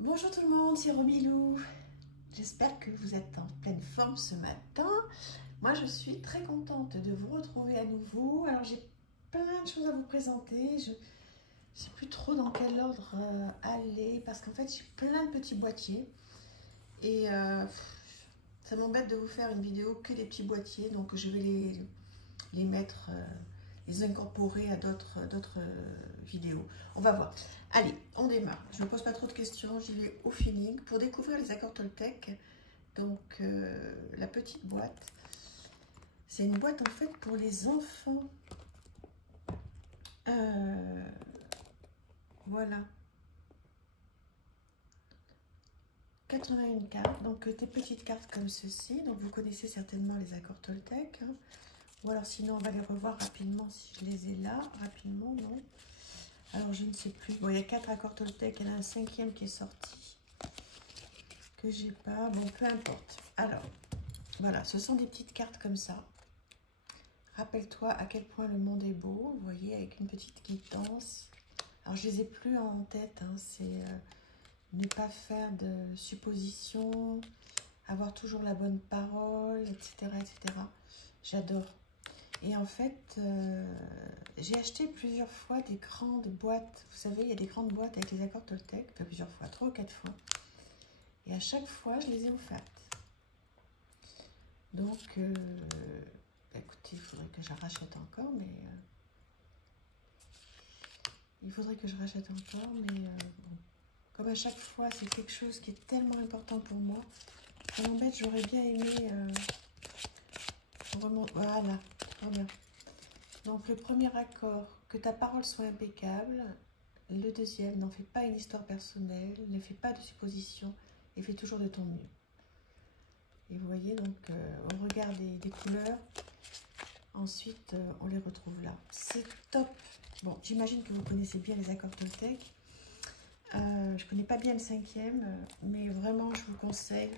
Bonjour tout le monde, c'est Romilou. J'espère que vous êtes en pleine forme ce matin. Moi, je suis très contente de vous retrouver à nouveau. Alors, j'ai plein de choses à vous présenter. Je ne sais plus trop dans quel ordre aller parce qu'en fait, j'ai plein de petits boîtiers. Et ça m'embête de vous faire une vidéo que des petits boîtiers. Donc, je vais les mettre, les incorporer à d'autres vidéos. On va voir. Allez, on démarre. Je ne me pose pas trop de questions, j'y vais au feeling. Pour découvrir les accords Toltec, donc la petite boîte, c'est une boîte en fait pour les enfants. Voilà. 81 cartes, donc des petites cartes comme ceci. Donc vous connaissez certainement les accords Toltec. Hein. Ou alors sinon on va les revoir rapidement si je les ai là. Rapidement, non. Alors je ne sais plus. Bon, il y a 4 accords Toltec. Il y en a un 5e qui est sorti. Que j'ai pas. Bon, peu importe. Alors, voilà. Ce sont des petites cartes comme ça. Rappelle-toi à quel point le monde est beau. Vous voyez, avec une petite guidance. Alors, je les ai plus en tête. Hein, c'est ne pas faire de suppositions. Avoir toujours la bonne parole, etc. etc. J'adore. Et en fait, j'ai acheté plusieurs fois des grandes boîtes. Vous savez, il y a des grandes boîtes avec les accords Toltec. Enfin, plusieurs fois, 3 ou 4 fois. Et à chaque fois, je les ai offertes. Donc, écoutez, il faudrait que je rachète encore, mais... il faudrait que je rachète encore, mais... bon. Comme à chaque fois, c'est quelque chose qui est tellement important pour moi. Ça m'embête, j'aurais bien aimé... voilà, trop bien. Donc, le premier accord, que ta parole soit impeccable. Le deuxième, n'en fais pas une histoire personnelle, ne fais pas de suppositions et fais toujours de ton mieux. Et vous voyez, donc, on regarde des couleurs. Ensuite, on les retrouve là. C'est top. Bon, j'imagine que vous connaissez bien les accords Toltec. Je ne connais pas bien le 5e, mais vraiment, je vous conseille.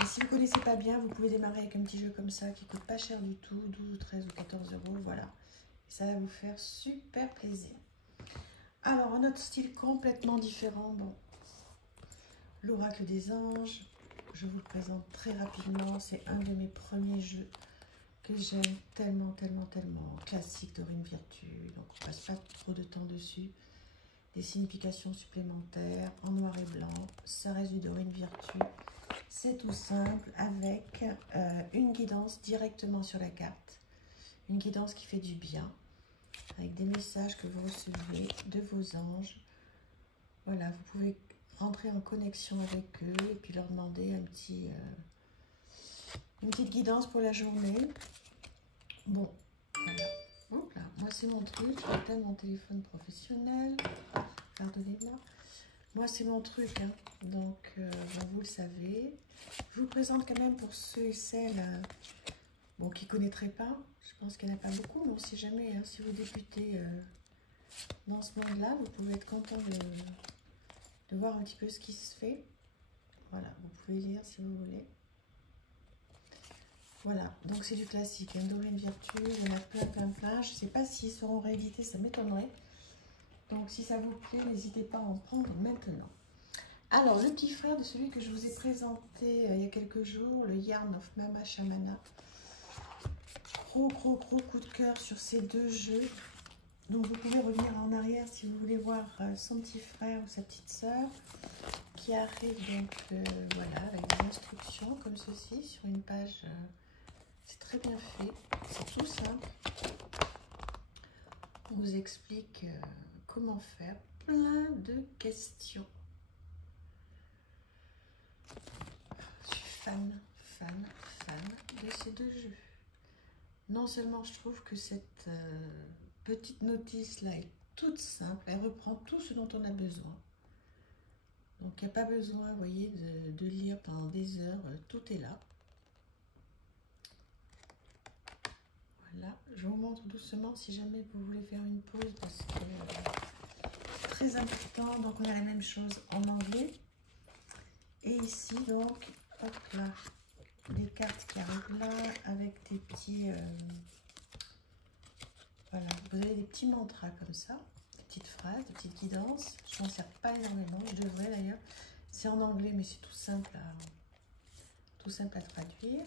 Et si vous ne connaissez pas bien, vous pouvez démarrer avec un petit jeu comme ça qui ne coûte pas cher du tout, 12 ou 13 ou 14 euros, voilà. Et ça va vous faire super plaisir. Alors, un autre style complètement différent, bon, l'oracle des anges, je vous le présente très rapidement, c'est un de mes premiers jeux que j'aime tellement, tellement, tellement, classique Dorine Virtue, donc on passe pas trop de temps dessus, des significations supplémentaires en noir et blanc, ça reste du Dorine Virtue, c'est tout simple avec une guidance directement sur la carte, une guidance qui fait du bien, avec des messages que vous recevez de vos anges. Voilà, vous pouvez rentrer en connexion avec eux et puis leur demander une petite guidance pour la journée. Bon, voilà. Hop là, moi c'est mon truc, j'éteins mon téléphone professionnel. Pardonnez-moi. Moi c'est mon truc, hein. Donc bon, vous le savez. Je vous présente quand même pour ceux et celles bon, qui ne connaîtraient pas. Je pense qu'il n'y en a pas beaucoup, mais on ne sait jamais. Hein, si vous débutez dans ce monde-là, vous pouvez être content de voir un petit peu ce qui se fait. Voilà, vous pouvez lire si vous voulez. Voilà, donc c'est du classique, hein, Dorine Virtue, il y en a plein, plein, plein. Je ne sais pas s'ils seront réédités, ça m'étonnerait. Donc si ça vous plaît, n'hésitez pas à en prendre maintenant. Alors, le petit frère de celui que je vous ai présenté il y a quelques jours, le Yarn of Mama Shamana. Gros coup de cœur sur ces deux jeux. Donc vous pouvez revenir en arrière si vous voulez voir son petit frère ou sa petite sœur qui arrive donc voilà avec des instructions comme ceci sur une page. C'est très bien fait, c'est tout simple. On vous explique comment faire, plein de questions. Je suis fan de ces deux jeux. Non seulement je trouve que cette petite notice là est toute simple, elle reprend tout ce dont on a besoin. Donc il n'y a pas besoin, vous voyez, de lire pendant des heures, tout est là. Voilà, je vous montre doucement si jamais vous voulez faire une pause parce que c'est très important. Donc on a la même chose en anglais. Et ici donc, hop là, des cartes qui arrivent là avec des petits... voilà, vous avez des petits mantras comme ça, des petites phrases, des petites guidances. Je m'en sers pas énormément, je devrais d'ailleurs. C'est en anglais, mais c'est tout simple à traduire.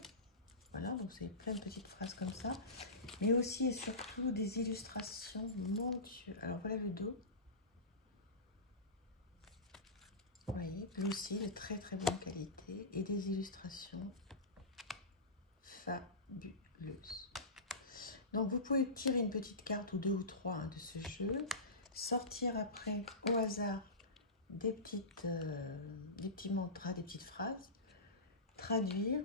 Voilà, donc c'est plein de petites phrases comme ça. Mais aussi et surtout des illustrations. Mon Dieu. Alors voilà le dos. Vous voyez, lui aussi de très très bonne qualité. Et des illustrations fabuleuses. Donc vous pouvez tirer une petite carte ou deux ou trois de ce jeu. Sortir après au hasard des petits mantras, des petites phrases. Traduire.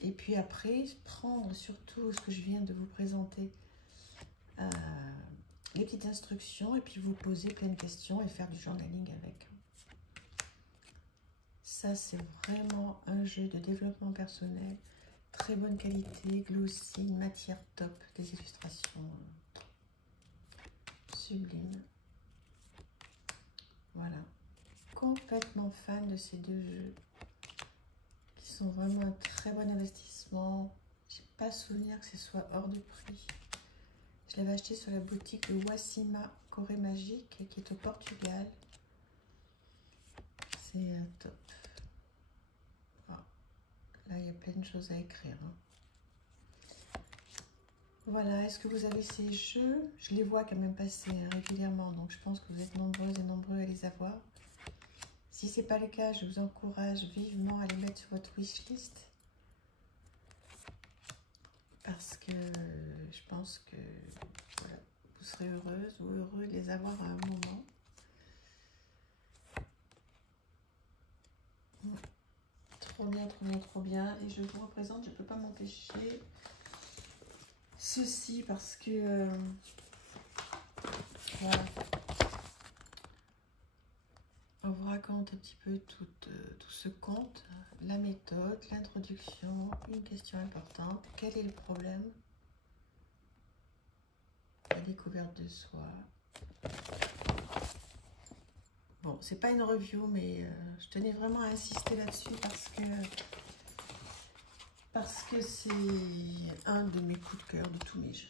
Et puis après, prendre surtout ce que je viens de vous présenter, les petites instructions, et puis vous poser plein de questions et faire du journaling avec. Ça, c'est vraiment un jeu de développement personnel, très bonne qualité, glossy, matière top, des illustrations sublimes. Voilà, complètement fan de ces deux jeux. Sont vraiment un très bon investissement. J'ai pas souvenir que ce soit hors de prix. Je l'avais acheté sur la boutique de Wassima Corée Magique qui est au Portugal. C'est top. Ah, là, il y a plein de choses à écrire. Hein. Voilà, est-ce que vous avez ces jeux? Je les vois quand même passer régulièrement, donc je pense que vous êtes nombreuses et nombreux à les avoir. Si ce n'est pas le cas, je vous encourage vivement à les mettre sur votre wishlist. Parce que je pense que voilà, vous serez heureuse ou heureux de les avoir à un moment. Ouais. Trop bien, trop bien, trop bien. Et je vous représente, je ne peux pas m'empêcher ceci parce que voilà. On vous raconte un petit peu tout ce conte, la méthode, l'introduction, une question importante. Quel est le problème? La découverte de soi. Bon, c'est pas une review, mais je tenais vraiment à insister là-dessus parce que c'est un de mes coups de cœur de tous mes jeux.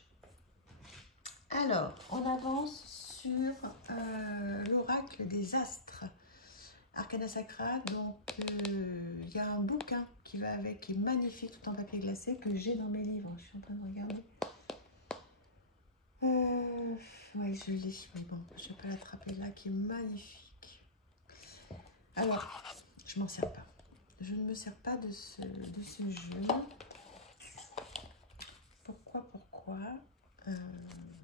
Alors, on avance sur l'oracle des astres. Arcana Sacra, donc il y a un bouquin qui va avec, qui est magnifique, tout en papier glacé, que j'ai dans mes livres. Je suis en train de regarder. Oui, je l'ai, mais bon, je ne vais pas l'attraper là, qui est magnifique. Alors, je m'en sers pas. Je ne me sers pas de ce jeu. Pourquoi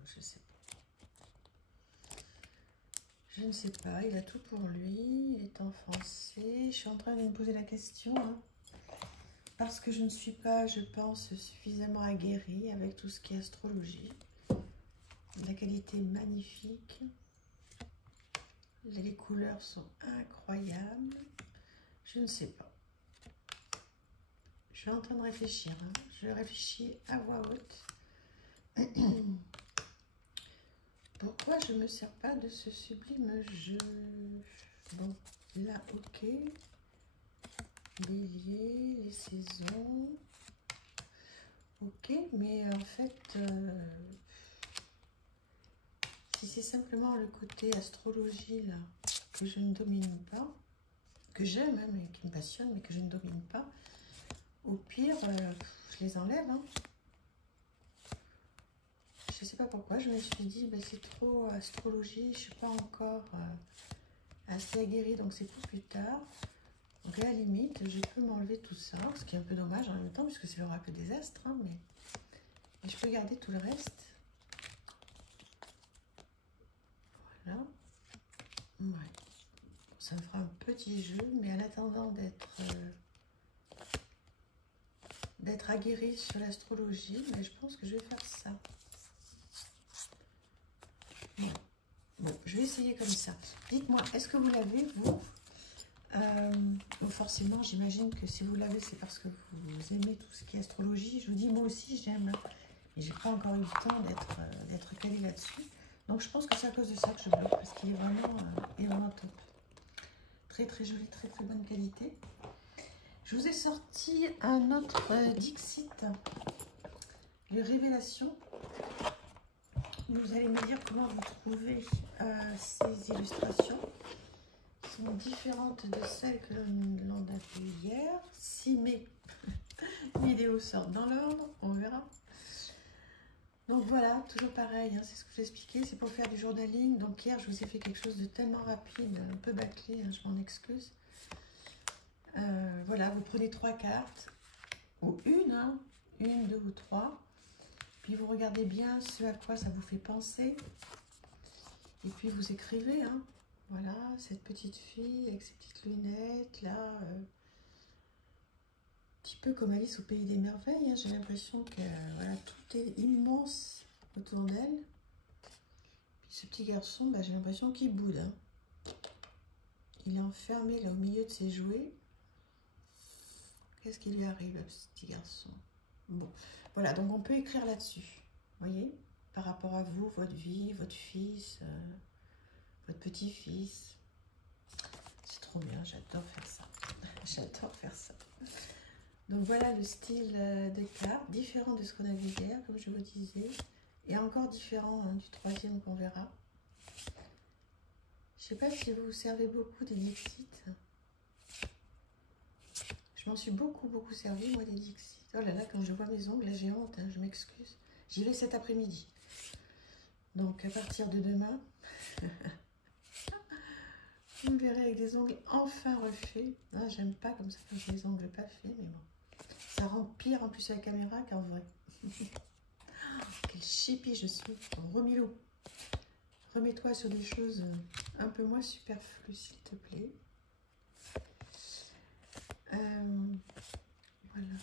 je sais pas. Je ne sais pas, il a tout pour lui, il est en français. Je suis en train de me poser la question, hein, parce que je ne suis pas, je pense, suffisamment aguerrie avec tout ce qui est astrologie. La qualité est magnifique. Les couleurs sont incroyables. Je ne sais pas. Je suis en train de réfléchir, hein. Je réfléchis à voix haute. Pourquoi je ne me sers pas de ce sublime jeu? Bon, là, ok. Bélier, les saisons. Ok, mais en fait, si c'est simplement le côté astrologie, là, que je ne domine pas, que j'aime, hein, mais qui me passionne, mais que je ne domine pas, au pire, je les enlève, hein. Je ne sais pas pourquoi, je me suis dit, ben, c'est trop astrologie, je ne suis pas encore assez aguerrie, donc c'est pour plus tard. Donc à la limite, je peux m'enlever tout ça, ce qui est un peu dommage en même temps, puisque c'est l'oracle des astres, hein, mais je peux garder tout le reste. Voilà. Ouais. Ça me fera un petit jeu, mais en attendant d'être aguerrie sur l'astrologie, mais je pense que je vais faire ça. Ouais. Bon, je vais essayer comme ça. Dites-moi, est-ce que vous l'avez, vous? Forcément, j'imagine que si vous l'avez, c'est parce que vous aimez tout ce qui est astrologie. Je vous dis, moi aussi, j'aime. Et j'ai pas encore eu le temps d'être calée là-dessus. Donc, je pense que c'est à cause de ça que je bloque, parce qu'il est vraiment top. Très, très joli, très, très bonne qualité. Je vous ai sorti un autre Dixit, les révélations. Vous allez me dire comment vous trouvez ces illustrations. Elles sont différentes de celles que l'on a vues hier. Si mes vidéos sortent dans l'ordre, on verra. Donc voilà, toujours pareil, hein, c'est ce que j'expliquais, c'est pour faire du journaling. Donc hier, je vous ai fait quelque chose de tellement rapide, un peu bâclé, hein, je m'en excuse. Voilà, vous prenez 3 cartes, ou une, hein, une, 2 ou 3. Puis vous regardez bien ce à quoi ça vous fait penser. Et puis vous écrivez, hein. Voilà, cette petite fille avec ses petites lunettes, là. Un petit peu comme Alice au Pays des Merveilles, hein. J'ai l'impression que voilà, tout est immense autour d'elle. Puis ce petit garçon, bah, j'ai l'impression qu'il boude, hein. Il est enfermé là au milieu de ses jouets. Qu'est-ce qui lui arrive à ce petit garçon? Bon, voilà, donc on peut écrire là-dessus, voyez, par rapport à vous, votre vie, votre fils, votre petit-fils. C'est trop bien, j'adore faire ça. J'adore faire ça. Donc voilà le style des cartes, différent de ce qu'on a vu hier, comme je vous disais, et encore différent, hein, du troisième qu'on verra. Je sais pas si vous servez beaucoup des Dixit. Je m'en suis beaucoup servi, moi, des Dixit. Oh là là, quand je vois mes ongles, là, j'ai honte, hein, je m'excuse. J'y vais cet après-midi. Donc, à partir de demain, vous me verrez avec des ongles enfin refaits. Ah, j'aime pas comme ça, quand j'ai les ongles pas faits, mais bon. Ça rend pire en plus à la caméra qu'en vrai. Quel chippie je suis. Remilou, remets-toi sur des choses un peu moins superflues, s'il te plaît. Voilà.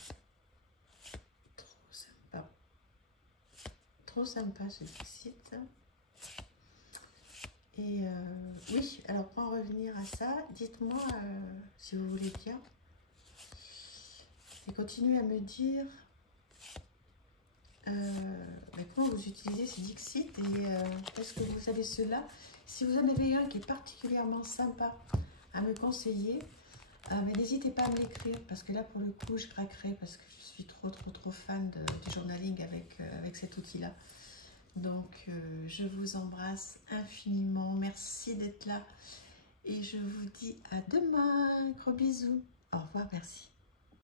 Trop sympa. Trop sympa ce Dixit. Et oui, alors pour en revenir à ça, dites-moi si vous voulez bien. Et continuez à me dire comment vous utilisez ce Dixit et est-ce que vous avez cela. Si vous en avez un qui est particulièrement sympa à me conseiller, mais n'hésitez pas à me l'écrire parce que là pour le coup je craquerai parce que je suis trop fan du journaling avec cet outil-là. Donc je vous embrasse infiniment, merci d'être là et je vous dis à demain, gros bisous, au revoir, merci.